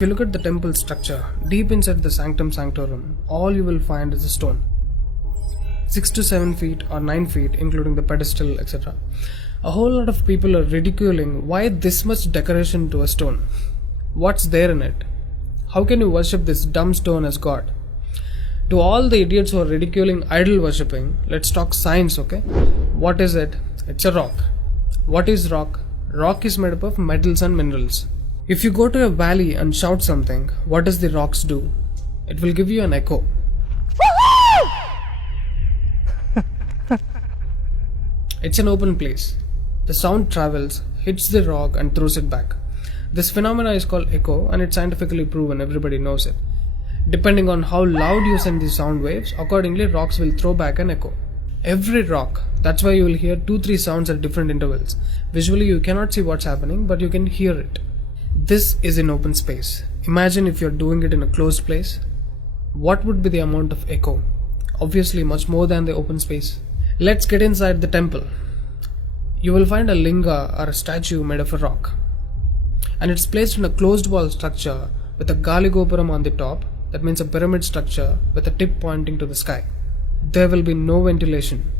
If you look at the temple structure, deep inside the sanctum sanctorum, all you will find is a stone. 6 to 7 feet or 9 feet, including the pedestal, etc. A whole lot of people are ridiculing why this much decoration to a stone. What's there in it? How can you worship this dumb stone as God? To all the idiots who are ridiculing idol worshipping, let's talk science, okay? What is it? It's a rock. What is rock? Rock is made up of metals and minerals. If you go to a valley and shout something, what does the rocks do? It will give you an echo. It's an open place. The sound travels, hits the rock and throws it back. This phenomena is called echo and it's scientifically proven, everybody knows it. Depending on how loud you send the sound waves, accordingly rocks will throw back an echo. Every rock, that's why you will hear 2-3 sounds at different intervals. Visually you cannot see what's happening, but you can hear it. This is in open space. Imagine if you're doing it in a closed place. What would be the amount of echo? Obviously much more than the open space. Let's get inside the temple. You will find a linga or a statue made of a rock. And it's placed in a closed wall structure with a Galigopuram on the top. That means a pyramid structure with a tip pointing to the sky. There will be no ventilation.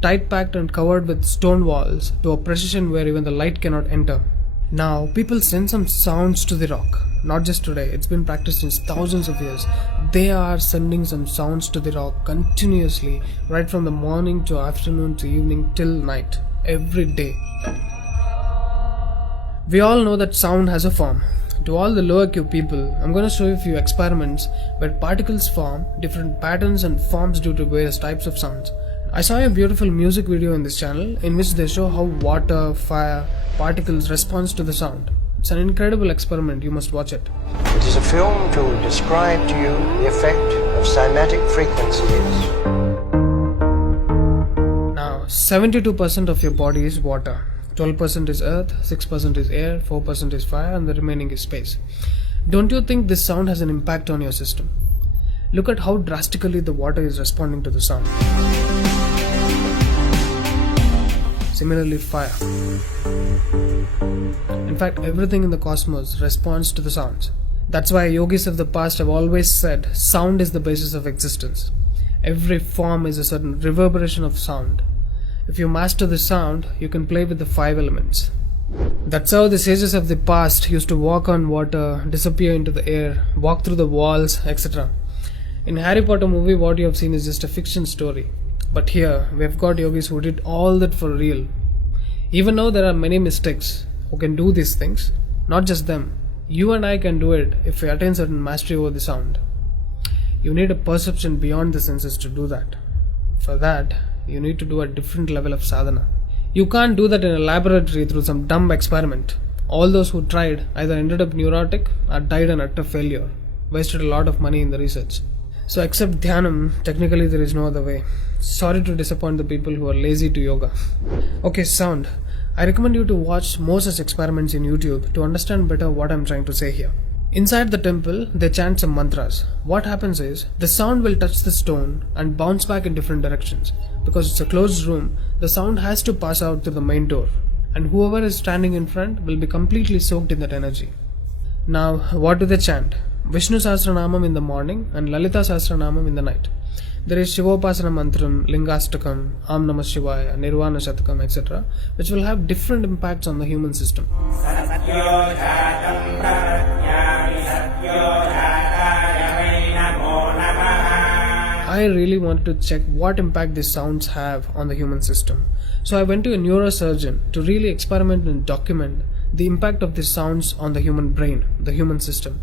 Tight packed and covered with stone walls to a precision where even the light cannot enter. Now, people send some sounds to the rock. Not just today, it's been practiced since thousands of years. They are sending some sounds to the rock continuously, right from the morning to afternoon to evening till night, every day. We all know that sound has a form. To all the lower Q people, I'm going to show you a few experiments where particles form different patterns and forms due to various types of sounds. I saw a beautiful music video in this channel in which they show how water, fire, particles respond to the sound. It's an incredible experiment, you must watch it. It is a film to describe to you the effect of cymatic frequencies. Now, 72% of your body is water, 12% is earth, 6% is air, 4% is fire and the remaining is space. Don't you think this sound has an impact on your system? Look at how drastically the water is responding to the sound. Similarly, fire. In fact, everything in the cosmos responds to the sounds. That's why yogis of the past have always said sound is the basis of existence. Every form is a certain reverberation of sound. If you master the sound, you can play with the 5 elements. That's how the sages of the past used to walk on water, disappear into the air, walk through the walls, etc. In Harry Potter movie, what you have seen is just a fiction story. But here, we have got yogis who did all that for real. Even though there are many mystics who can do these things, not just them, you and I can do it if we attain certain mastery over the sound. You need a perception beyond the senses to do that. For that, you need to do a different level of sadhana. You can't do that in a laboratory through some dumb experiment. All those who tried either ended up neurotic or died an utter failure, wasted a lot of money in the research. So except dhyanam, technically there is no other way. Sorry to disappoint the people who are lazy to yoga. Okay, sound. I recommend you to watch more such experiments in YouTube to understand better what I'm trying to say here. Inside the temple, they chant some mantras. What happens is, the sound will touch the stone and bounce back in different directions. Because it's a closed room, the sound has to pass out through the main door. And whoever is standing in front will be completely soaked in that energy. Now, what do they chant? Vishnu Sahasranamam in the morning and Lalita Sahasranamam in the night. There is Shivopasana Mantram, Lingastakam, Am Namah Shivaya, Nirvana Shatakam, etc., which will have different impacts on the human system. I really wanted to check what impact these sounds have on the human system. So I went to a neurosurgeon to really experiment and document the impact of these sounds on the human brain, the human system.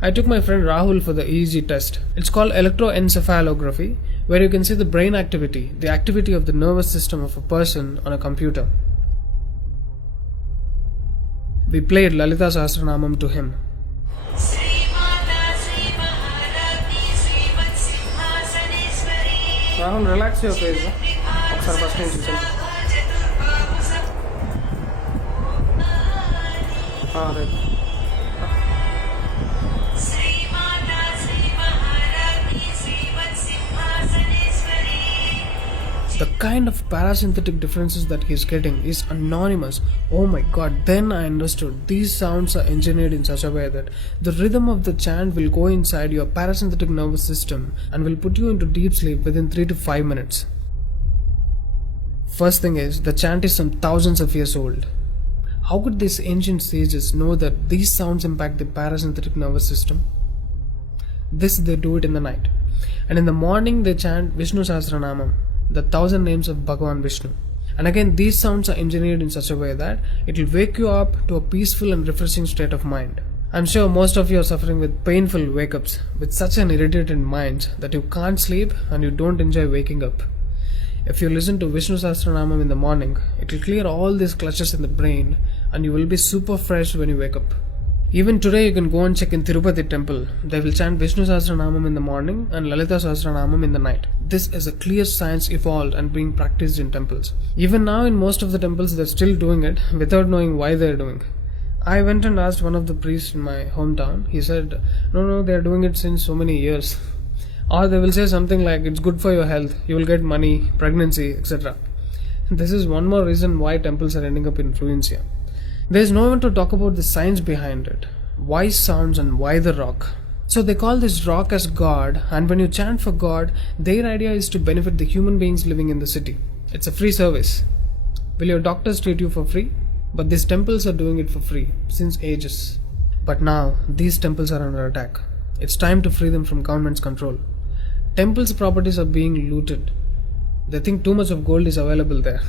I took my friend Rahul for the EEG test. It's called electroencephalography, where you can see the brain activity, the activity of the nervous system of a person on a computer. We played Lalita Sahasranamam to him. Rahul, relax your face. Right. The kind of parasympathetic differences that he's getting is anonymous. Oh my god, then I understood. These sounds are engineered in such a way that the rhythm of the chant will go inside your parasympathetic nervous system and will put you into deep sleep within 3 to 5 minutes. First thing is, the chant is some thousands of years old. How could these ancient sages know that these sounds impact the parasympathetic nervous system? They do it in the night. And in the morning they chant Vishnu Sahasranamam, the 1000 names of Bhagavan Vishnu. And again, these sounds are engineered in such a way that it will wake you up to a peaceful and refreshing state of mind. I'm sure most of you are suffering with painful wake-ups, with such an irritated mind that you can't sleep and you don't enjoy waking up. If you listen to Vishnu Sahasranamam in the morning, it will clear all these clutches in the brain and you will be super fresh when you wake up. Even today you can go and check in Tirupati Temple. They will chant Vishnu Sahasranamam in the morning and Lalita Sahasranamam in the night. This is a clear science evolved and being practiced in temples. Even now in most of the temples they're still doing it without knowing why they're doing. I went and asked one of the priests in my hometown. He said, no, they're doing it since so many years. Or they will say something like, it's good for your health, you will get money, pregnancy, etc. This is one more reason why temples are ending up in ruins here. There is no one to talk about the science behind it. Why sounds and why the rock? So they call this rock as God, and when you chant for God, their idea is to benefit the human beings living in the city. It's a free service. Will your doctors treat you for free? But these temples are doing it for free, since ages. But now, these temples are under attack. It's time to free them from government's control. Temples' properties are being looted. They think too much of gold is available there.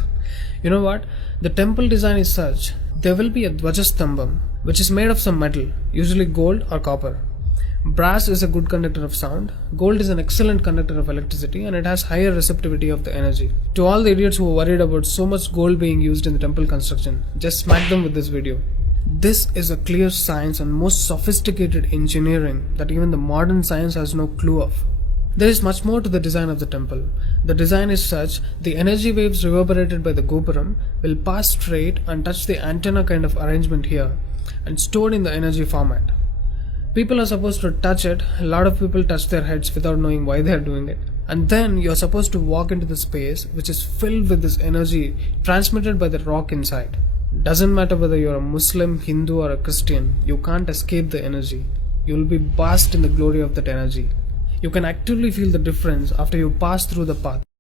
You know what? The temple design is such, there will be a Dvajastambam, which is made of some metal, usually gold or copper. Brass is a good conductor of sound, gold is an excellent conductor of electricity, and it has higher receptivity of the energy. To all the idiots who are worried about so much gold being used in the temple construction, just smack them with this video. This is a clear science and most sophisticated engineering that even the modern science has no clue of. There is much more to the design of the temple. The design is such, the energy waves reverberated by the gopuram will pass straight and touch the antenna kind of arrangement here and stored in the energy format. People are supposed to touch it. A lot of people touch their heads without knowing why they are doing it. And then you are supposed to walk into the space which is filled with this energy transmitted by the rock inside. Doesn't matter whether you are a Muslim, Hindu or a Christian, you can't escape the energy. You will be bathed in the glory of that energy. You can actively feel the difference after you pass through the path.